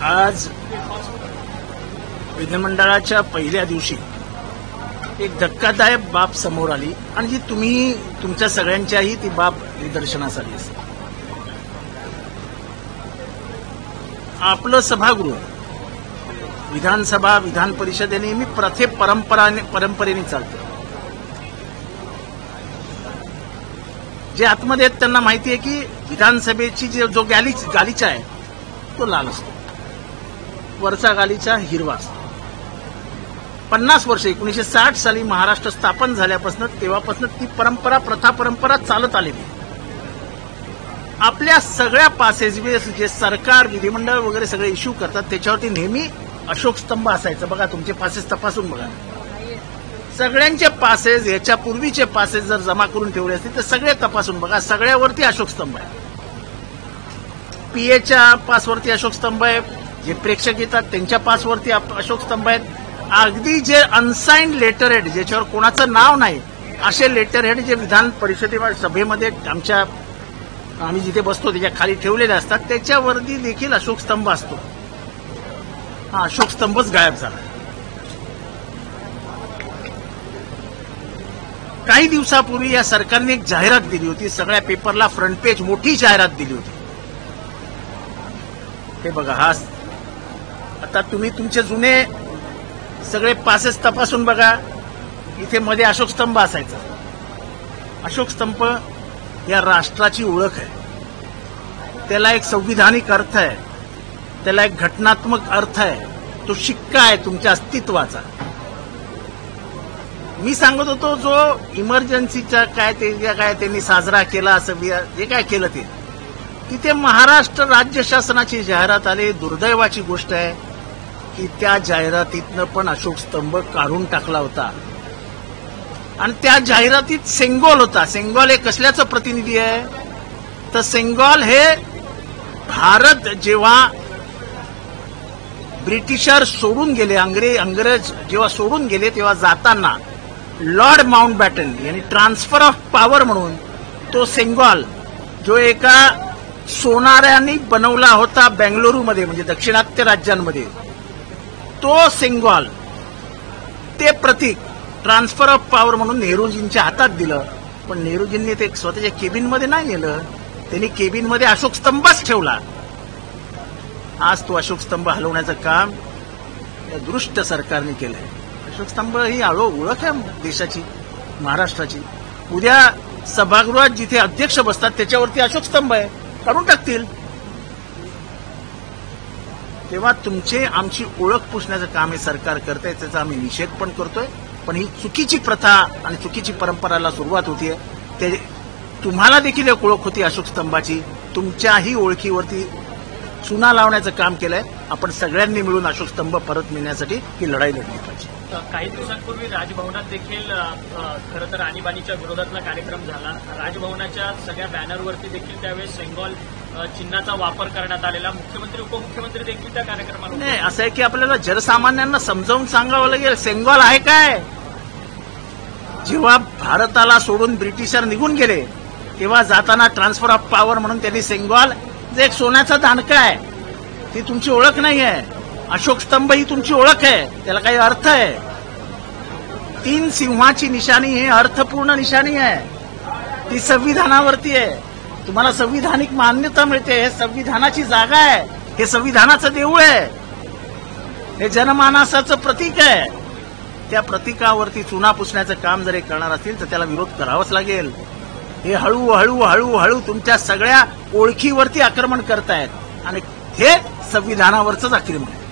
आज विधिमंडळाच्या पहिल्या दिवशी एक धक्कादायक बाब समोर आली आणि जी तुम्ही तुमच्या सगळ्यांच्याही ती बाब निदर्शनास आली असेल. आपलं सभागृह विधानसभा विधान परिषद हे नेहमी परंपरेने चालतं. जे आतमध्ये आहेत त्यांना माहिती आहे की विधानसभेची जो गालीचा आहे तो लाल असतो, वरचा गालीचा हिरवा असतो. 50 वर्ष 1960 साली महाराष्ट्र स्थापन झाल्यापासून तेव्हापासून ती परंपरा चालत आलेली. आपल्या सगळ्या पासेस जे सरकार विधिमंडळ वगैरे सगळे इश्यू करतात त्याच्यावरती नेहमी अशोक स्तंभ असायचं. बघा तुमचे पासेस तपासून बघा, सगळ्यांचे पासेस याच्या पूर्वीचे पासेस जर जमा करून ठेवले असतील तर सगळे तपासून बघा, सगळ्यावरती अशोक स्तंभ आहे. पीएच्या पासवरती अशोक स्तंभ आहे, जे प्रेक्षक येतात त्यांच्या पासवरती अशोक स्तंभ आहेत. अगदी जे अनसाइन्ड लेटर हेड ज्याच्यावर कोणाचं नाव नाही असे लेटर हेड जे विधान परिषदेवर सभेमध्ये आम्ही जिथे बसतो त्याच्या खाली ठेवलेले असतात त्याच्यावरती देखील अशोक स्तंभ असतो. हा अशोक स्तंभच गायब झाला. काही दिवसापूर्वी या सरकारने एक जाहिरात दिली होती, सगळ्या पेपरला फ्रंट पेज मोठी जाहिरात दिली होती. हे बघा, हा आता तुम्ही तुमचे जुने सगळे पासेस तपासून बघा, इथे मध्ये अशोक स्तंभ असायचा. अशोक स्तंभ या राष्ट्राची ओळख आहे, त्याला एक संविधानिक अर्थ आहे, त्याला एक घटनात्मक अर्थ आहे, तो शिक्का आहे तुमच्या अस्तित्वाचा. मी सांगत होतो जो इमर्जन्सीचा काय त्यांनी साजरा केला असं जे काय केलं ते तिथे महाराष्ट्र राज्य शासनाची जाहिरात आली. दुर्दैवाची गोष्ट आहे की त्या जाहिरातीतनं पण अशोक स्तंभ काढून टाकला होता आणि त्या जाहिरातीत सेंगॉल होता. सेंगॉल हे कसल्याचं प्रतिनिधी आहे तर सेंगॉल हे भारत जेव्हा ब्रिटिशर सोडून गेले, अंग्रेज जेव्हा सोडून गेले तेव्हा जाताना लॉर्ड माउंटबॅटन यांनी ट्रान्सफर ऑफ पॉवर म्हणून तो सेंगॉल जो एका सोनाऱ्यांनी बनवला होता बेंगलुरूमध्ये म्हणजे दक्षिणात्य राज्यांमध्ये, तो सेंगॉल ते प्रतीक ट्रान्सफर ऑफ पॉवर म्हणून नेहरूजींच्या हातात दिलं. पण नेहरूजींनी ते स्वतःच्या केबिनमध्ये नाही नेलं, त्यांनी केबिनमध्ये अशोक स्तंभच ठेवला. आज तो अशोक स्तंभ हलवण्याचं काम या दुष्ट सरकारने केलंय. अशोक स्तंभ ही ओळख आहे देशाची, महाराष्ट्राची. उद्या सभागृहात जिथे अध्यक्ष बसतात त्याच्यावरती अशोक स्तंभ आहे, काढून टाकतील. तेव्हा तुमचे आमची ओळख पुसण्याचं काम हे सरकार करतंय, त्याचा आम्ही निषेध पण करतोय. पण ही चुकीची प्रथा आणि चुकीची परंपराला सुरुवात होतीये. ते तुम्हाला देखील एक ओळख होती अशोक स्तंभाची, तुमच्याही ओळखीवरती चुना लावण्याचं काम केलंय. आपण सगळ्यांनी मिळून अशोक स्तंभ परत मिळण्यासाठी ही लढाई लढली पाहिजे. काही दिवसांपूर्वी राजभवनात देखील खरं तर आणीबाणीच्या विरोधातला कार्यक्रम झाला. राजभवनाच्या सगळ्या बॅनरवरती देखील त्यावेळेस सेंगॉल चिन्हाचा वापर करण्यात आलेला. मुख्यमंत्री उपमुख्यमंत्री देखील त्या कार्यक्रमाला नाही. असं आहे की आपल्याला जनसामान्यांना समजावून सांगावं लागेल सेंगॉल आहे काय. जेव्हा भारताला सोडून ब्रिटिशर निघून गेले तेव्हा जाताना ट्रान्सफर ऑफ पॉवर म्हणून त्यांनी सेंगॉल जे एक सोन्याचा दांडका आहे ती तुमची ओळख नाही आहे. अशोक स्तंभ ही तुमची ओळख आहे, त्याला काही अर्थ आहे. 3 सिंहाची निशाणी ही अर्थपूर्ण निशाणी आहे, ती संविधानावरती आहे. तुम्हाला संविधानिक मान्यता मिळते, हे संविधानाची जागा आहे, हे संविधानाचं देऊळ आहे, हे जनमानसाचं प्रतीक आहे. त्या प्रतीकावरती चुना पुसण्याचं काम जर करणार असतील तर त्याला विरोध करावाच लागेल. हे हळूहळू तुमच्या सगळ्या ओळखीवरती आक्रमण करतायत आणि हे संविधानावरचंच आक्रमण आहे.